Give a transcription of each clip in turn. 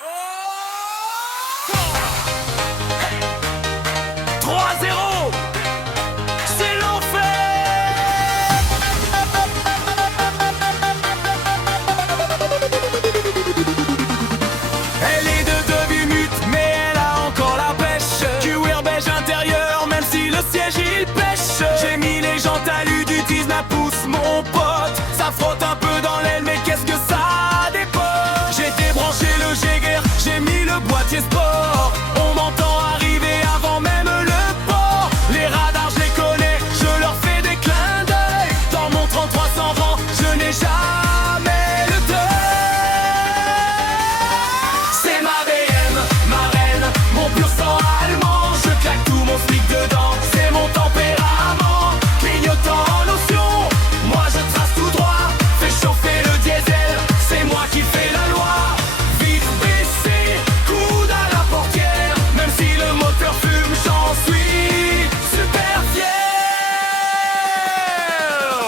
3-0, c'est l'enfer. Elle est de 2 minutes, mais elle a encore la pêche. Cuir beige intérieur, même si le siège il pêche. J'ai mis les jantes à lui du 19 pouces, mon pote. Ça frotte un peu dans l'aile, mais qu'est-ce que ça dépote. J'ai débranché le Jaeger, j'ai mis le boîtier sport. On m'entend arriver avant même le port. Les radars je les connais, je leur fais des clins d'œil. Dans mon 3300 vent, je n'ai jamais le deuil. C'est ma BM, ma reine, mon pur sang allemand. Je claque tout mon flic dedans, c'est mon tempérament. Clignotant en notion, moi je trace tout droit. Fais chauffer le diesel, c'est moi qui fais la loi. Vitre baissée, coude à la portière. Même si le moteur fume, j'en suis super fier.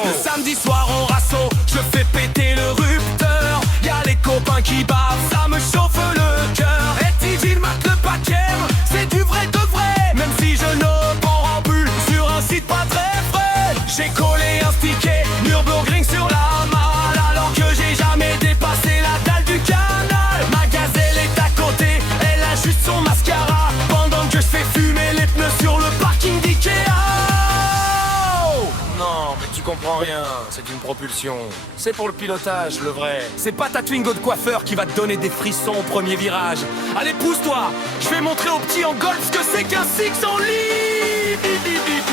Le samedi soir au Rasso, je fais péter le rupteur. Y'a les copains qui bavent, ça me chauffe le cœur. Et Tijin mate le paquet, c'est du vrai de vrai. Même si je ne rambule sur un site pas très frais. J'ai collé un sticker, Nürburgring sur la malle. Alors que j'ai jamais dépassé la dalle du canal. Ma gazelle est à côté, elle a juste son mascara. Pendant que je fais fumer les pneus sur le parking d'Ikea. Non, mais tu comprends rien, c'est une propulsion. C'est pour le pilotage, le vrai. C'est pas ta Twingo de coiffeur qui va te donner des frissons au premier virage. Allez, pousse-toi, je vais montrer aux petits en golf ce que c'est qu'un six en ligne.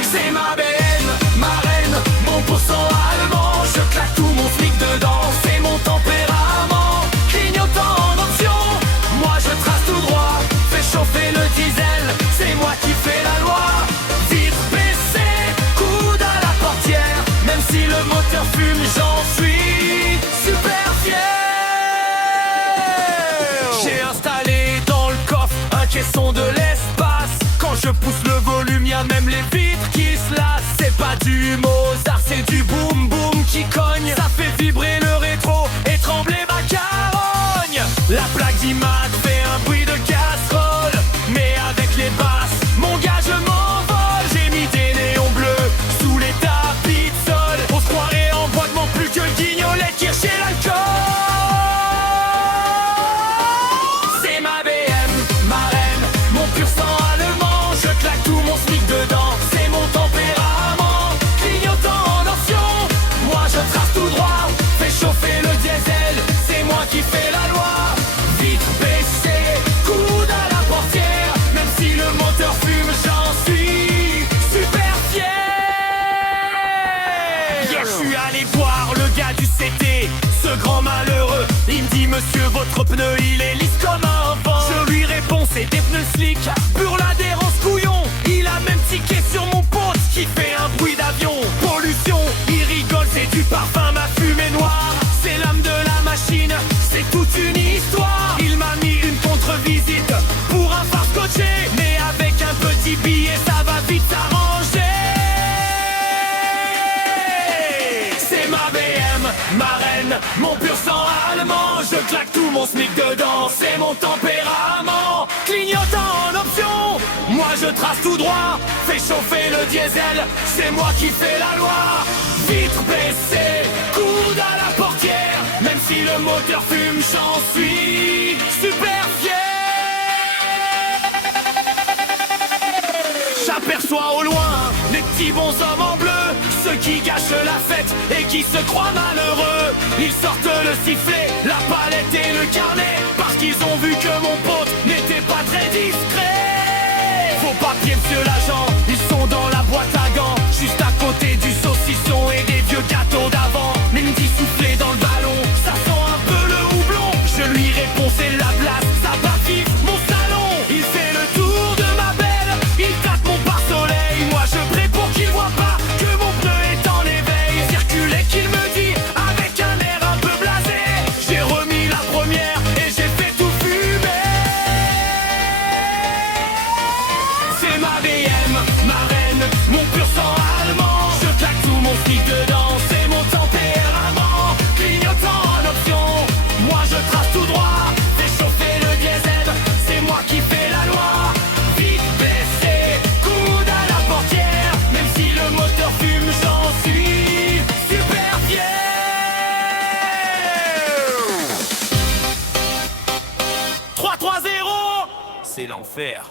C'est ma BM, ma reine, mon pourcent allemand. Je claque tout mon flic dedans, c'est mon tempérament. Clignotant en option, moi je trace tout droit. Fais chauffer le diesel, c'est moi qui fais la loi. Vitre baissée, coude à la portière. Même si le moteur fume, j'en suis super fier. J'ai installé dans le coffre un caisson de l'espace. Quand je pousse le volume, y'a même les vitres qui se lassent. C'est pas du Mozart, c'est du boom boom qui cogne. Ça fait vibrer le rétro et trembler ma carogne. La plaque d'IMAX fait un bruit de casserole. Mais avec les basses, mon gars je m'envole. J'ai mis des néons bleus sous les tapis de sol. On se croirait en boîte, manque plus que le guignolet qui chez l'alcool. C'est ma BM, ma reine, mon pur sang allemand. Je claque tout mon smic dedans, c'est mon tempérament. Clignotant en option, moi je trace tout droit. Fais chauffer le diesel, c'est moi qui fais la loi. Vitre baissée, coude à la portière. Même si le moteur fume, j'en suis super fier. Hier je suis allé voir le gars du CT, ce grand malheureux. Il me dit monsieur votre pneu il est lisse comme un vent. Je lui réponds c'est des pneus slick, pur l'adhérence couillon. Il a même tiqué sur mon pote qui fait un bruit d'avion. Pollution, il rigole c'est du parfum, ma fumée noire. C'est l'âme de la machine, c'est toute une histoire. Il m'a mis une contre-visite pour un phare scotché. Mais avec un petit billet ça va vite s'arranger. C'est ma BM, ma reine, mon pur sang allemand. Je claque tout mon smic dedans, c'est mon tempérament. Clignotant en option, moi je trace tout droit. Fais chauffer le diesel, c'est moi qui fais la loi. Vitre baissée, coude à la portière. Même si le moteur fume, j'en suis super fier. J'aperçois au loin les petits bonshommes en bleu, ceux qui gâchent la fête et qui se croient malheureux. Ils sortent le sifflet, la palette et le carnet, parce qu'ils ont vu que mon pote n'était pas très discret. Faux papier monsieur l'agent, ils sont dans la boîte à gants, juste à côté du saucisson et des vieux gâteaux d'avant. Mais me dit souffler dans le ballon, ça sent un peu le houblon. Je lui réponds c'est la place, ça bat vif mon salon. Il fait le tour de ma belle, il tape mon pare-soleil. Moi je prie pour qu'il voit pas que mon pneu est en éveil. Circuler qu'il me dit avec un air un peu blasé. J'ai remis 3-3-0. C'est l'enfer.